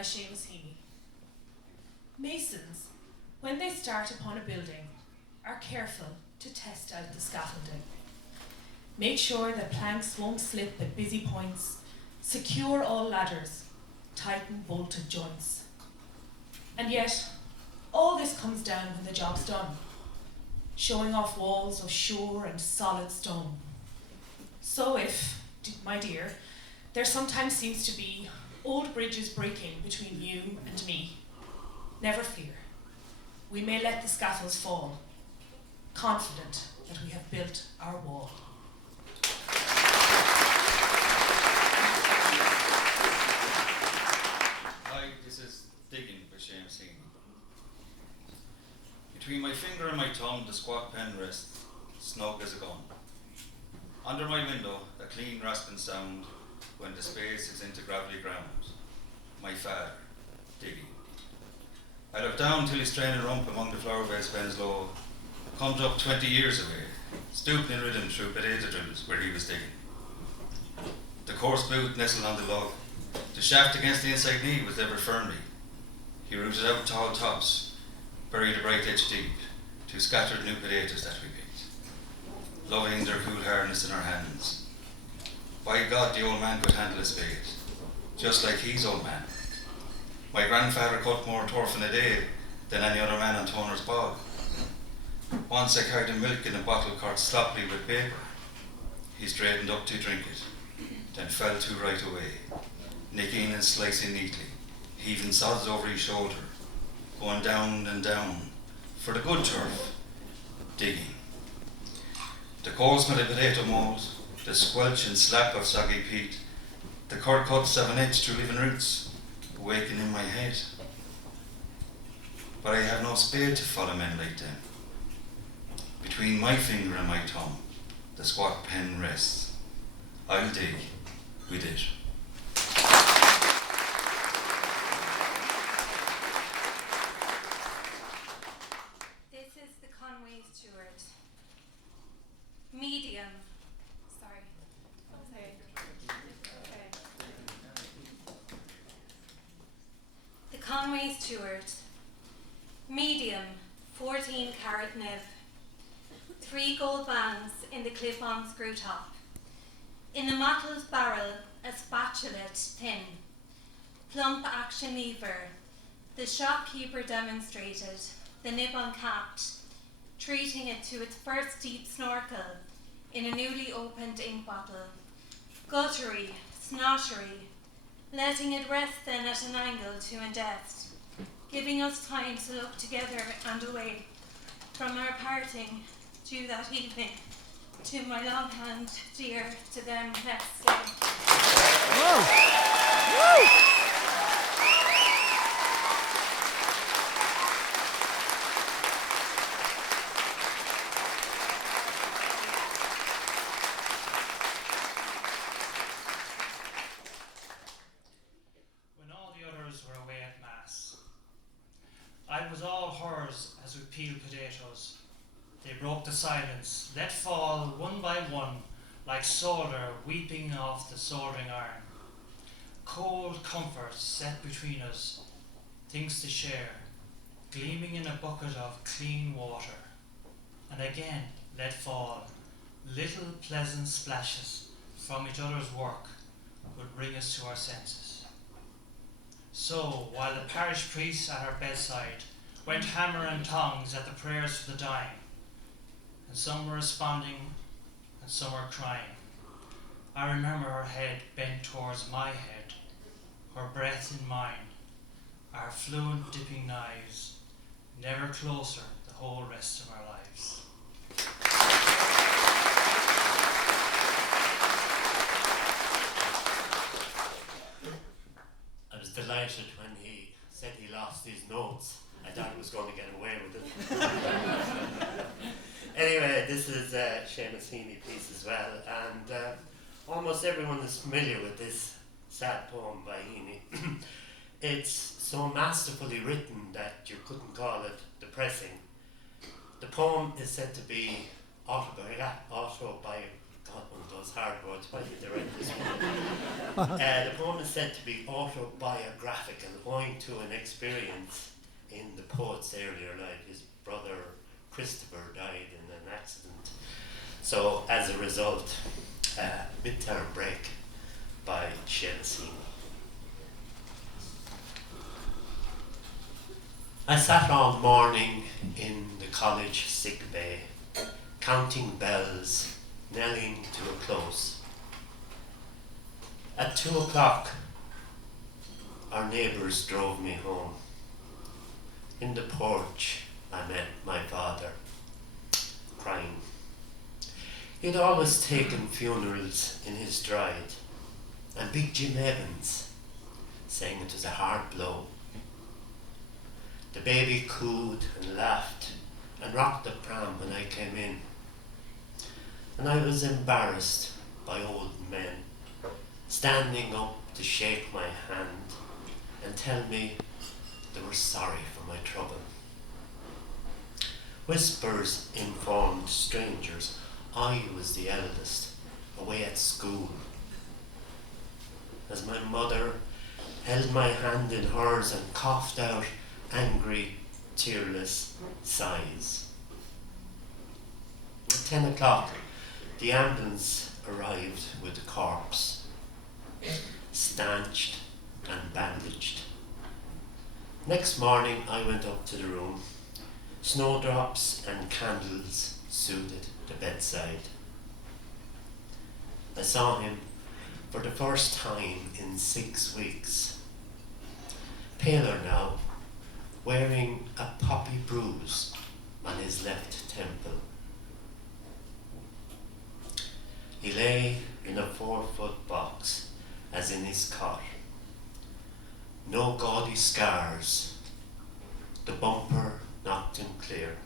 by Seamus Heaney. Masons, when they start upon a building, are careful to test out the scaffolding. Make sure that planks won't slip at busy points, secure all ladders, tighten bolted joints. And yet, all this comes down when the job's done, showing off walls of sure and solid stone. So if, my dear, there sometimes seems to be old bridges breaking between you and me, never fear. We may let the scaffolds fall, confident that we have built our wall. Hi, this is Digging by Seamus Heaney. Between my finger and my thumb, the squat pen rests, snug as a gun. Under my window, a clean rasping sound when the space is into gravelly ground. My father, digging. I look down till he's straining a rump among the flower beds bends low. Comes up 20 years away, stooping in rhythm through potato drills where he was digging. The coarse boot nestled on the log. The shaft against the inside knee was levered firmly. He rooted out tall tops, buried a bright edge deep, to scattered new potatoes that we picked, loving their cool hardness in our hands. By God, the old man could handle a spade, just like he's old man. My grandfather cut more turf in a day than any other man on Toner's bog. Once I carried him milk in a bottle corked sloppily with paper. He straightened up to drink it, then fell to right away, nicking and slicing neatly, heaving sods over his shoulder, going down and down, for the good turf, digging. The cold smell of potato mould, the squelch and slap of soggy peat, the curt cuts of an edge through living roots, awaken in my head. But I have no spade to follow men like them. Between my finger and my thumb, the squat pen rests. I'll dig with it. This is the Conway Stewart. Medium. Sorry. Okay. The Conway Stewart. Medium, 14 carat nib. 3 gold bands in the clip-on screw top. In the mottled barrel, a spatula thin. Plump action lever. The shopkeeper demonstrated, the nib uncapped, treating it to its first deep snorkel in a newly opened ink bottle. Guttery, snottery, letting it rest then at an angle to ingest, giving us time to look together and away from our parting due that evening to my long hand dear to them next day. Whoa. Woo. When all the others were away at mass, I was all hers as we peeled potatoes. They broke the silence, let fall one by one, like solder weeping off the soldering iron. Cold comfort set between us, things to share, gleaming in a bucket of clean water. And again let fall, little pleasant splashes from each other's work would bring us to our senses. So, while the parish priest at our bedside went hammer and tongs at the prayers for the dying, and some were responding, and some were crying, I remember her head bent towards my head, her breath in mine, our fluent dipping knives, never closer the whole rest of our lives. I was delighted when he said he lost his notes. I thought he was going to get away with it. Anyway, this is a Seamus Heaney piece as well, and almost everyone is familiar with this sad poem by Heaney. It's so masterfully written that you couldn't call it depressing. The poem is said to be God, one of those hard words. Why did they write this one? The poem is said to be autobiographical, owing to an experience in the poet's earlier life. His brother Christopher died in an accident. So, as a result, Midterm Break by Seamus Heaney. I sat all morning in the college sick bay, counting bells, knelling to a close. At 2 o'clock, our neighbours drove me home. In the porch, I met my father, crying. He'd always taken funerals in his stride, and Big Jim Evans, saying it was a hard blow. The baby cooed and laughed and rocked the pram when I came in, and I was embarrassed by old men standing up to shake my hand and tell me they were sorry for my trouble. Whispers informed strangers I was the eldest, away at school. As my mother held my hand in hers and coughed out angry, tearless sighs. At 10 o'clock, the ambulance arrived with the corpse, stanched and bandaged. Next morning, I went up to the room. Snowdrops and candles soothed the bedside. I saw him for the first time in 6 weeks. Paler now, wearing a poppy bruise on his left temple. He lay in a 4-foot box, as in his cot. No gaudy scars, the bumper knocked him clear.